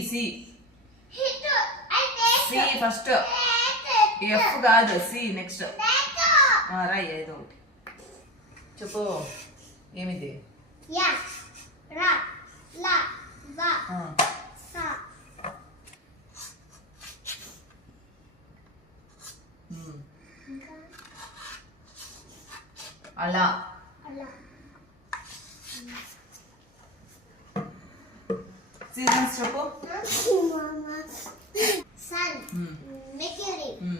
C. C first. F కాదు C next. రా ఏదో ఒకటి. చెప్పు. ఏమిది? అలా. Sit in circle. Mama. Sun. Mm. Mercury.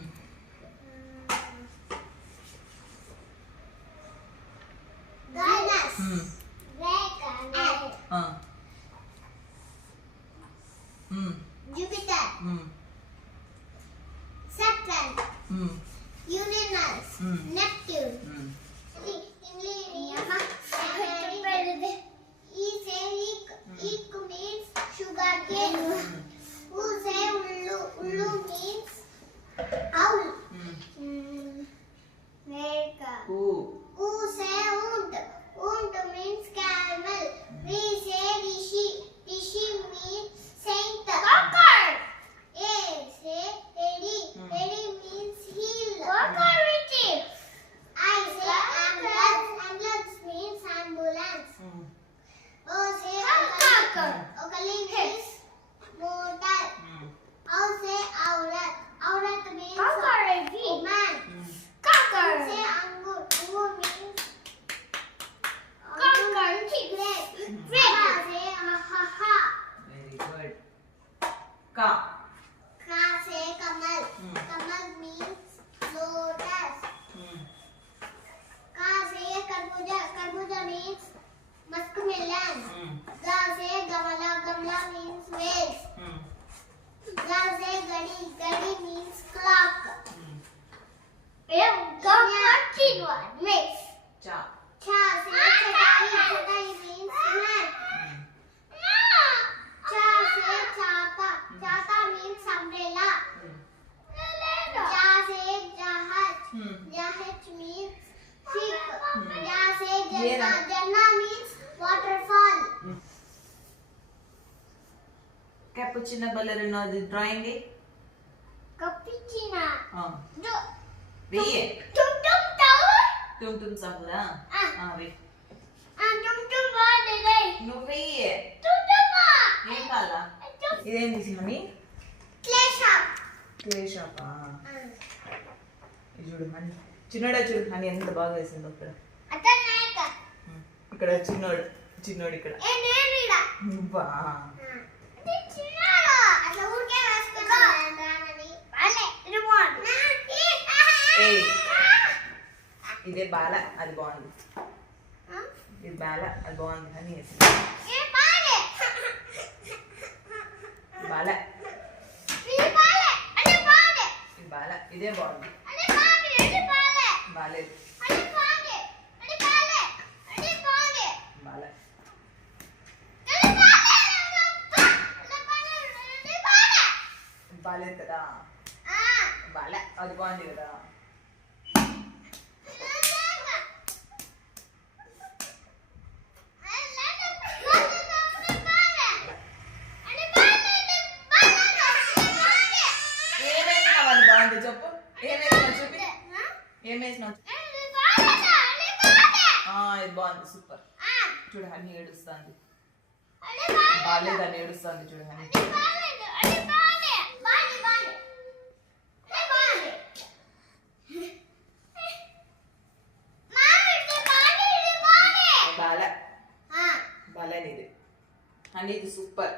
ಕಪ್ಪುಚಿನ್ನ ಬಲ್ಲರನ್ನು ಅದು డ్రాయింగ్ ಕಪ್ಪುಚಿನ್ನ ತುಮ್ ತುಮ್ ತಾವು ತುಮ್ ತುಮ್ ಸಾಹುದಾ ಹಾ ವಿ ತುಮ್ ತುಮ್ ಬಾಡಿದೆ నువ్వే ತುಮ್ ತುಮ್ ఏం కావాలా ఇదేం తీసి మమ్మీ క్లే షాప్. క్లే షాపా? ఇది చూడు మళ్ళీ చిన్నోడా చూడు అని ఎంత బాగా వేసిందో ఇక్కడ. ఇక్కడ చిన్నోడు చిన్నోడు ఇక్కడ. నువ్వా? ఇదే బాల అది బాగుంది. ఇది బాల అది బాగుంది అని వేసింది బాల? ఇది బాల ఇదే బాగుంది. బాగాలేదు అని ఏడుస్తుంది చూడండి బాల బాలనిది ఇది super.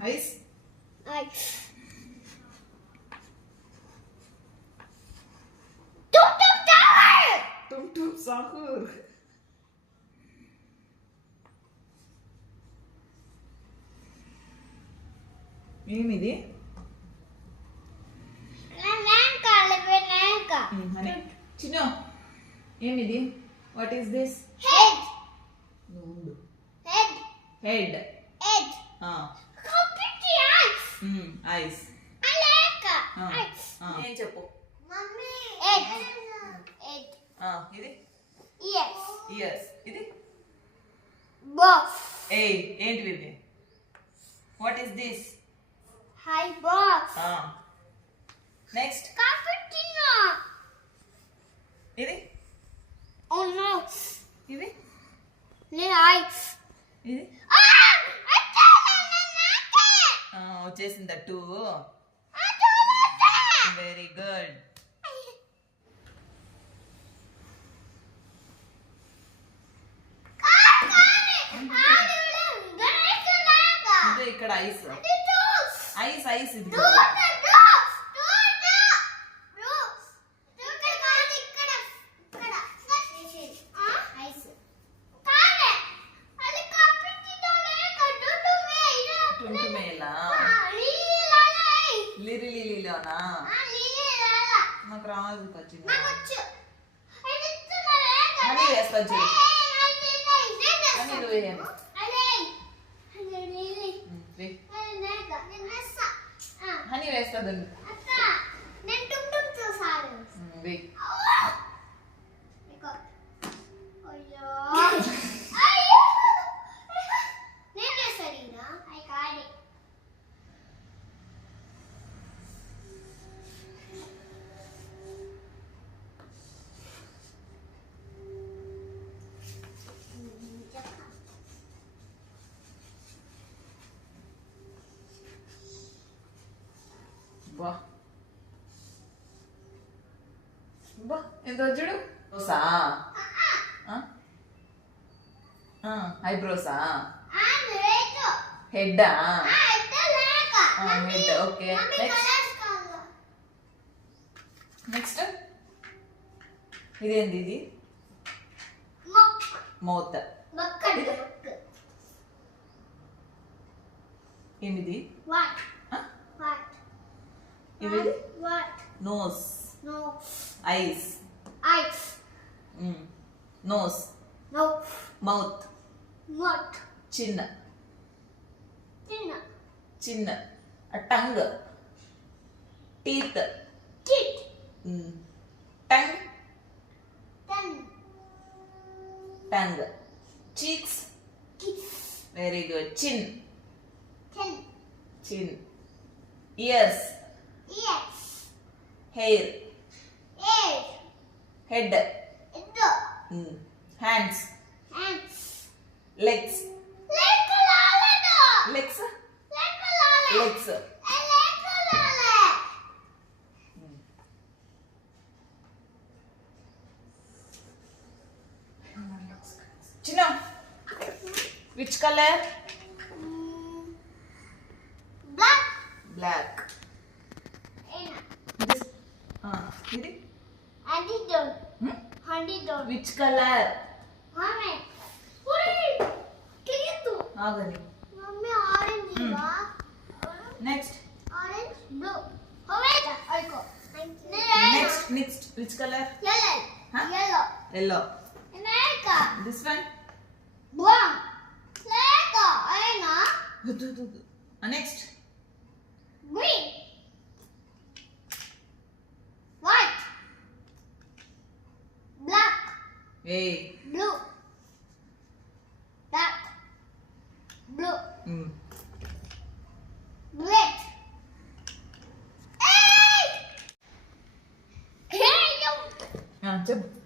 Heiß? Heiß. Dumm, dumm, Sache! ఏమిది చిన్న ఏమిది what is this head head head head eyes Aleka. Eyes. ఏం చెప్పు ఇది Yes. ఇయర్స్ ఇది Boss. ఏ ఏంటిది ఇది what is this Hi, boss. Next Cappuccino. ఇక్కడ ఐస్. ఐస్ ఐస్ ఇది. ట్వంటీ మేలా లిరి లిలీలోనా నాకు రాదు ఖచ్చితంగా హనీ వేస్తా చూడు. హనీ నువ్వు హనీ వేస్తా బా బా ఎంత చూడు దోసా ఐబ్రోసా హెడ్డా head, okay. Next. నెక్స్ట్ ఇదేంది ఇది మౌత్ మొక్కడు You will? What? Nose. No. Eyes. Eyes. Mm. Nose. No. Mouth. Mouth. Chin. Chin. Chin. A tongue. Teeth. Teeth. Mm. Tongue. Tongue. Tongue. Cheeks. Cheeks. Very good. Chin. Chin. Chin. Ears hair. Hair head. Head. Mm. hands. Hands. Legs. Legs. Legs. Legs legs Chino, which color? Black. Black. which color? Orange. Wait, clear to. हाँ गली. Mummy orange हुआ. Next. Orange, blue. हो गया अल्को. Next, next, which color? Yellow. हाँ? Yellow. Yellow. America. This one. Brown. Black. है ना? Next. A. Blue. Dark. Blue. Mm. Red. Hey! Hey! Ah, jump.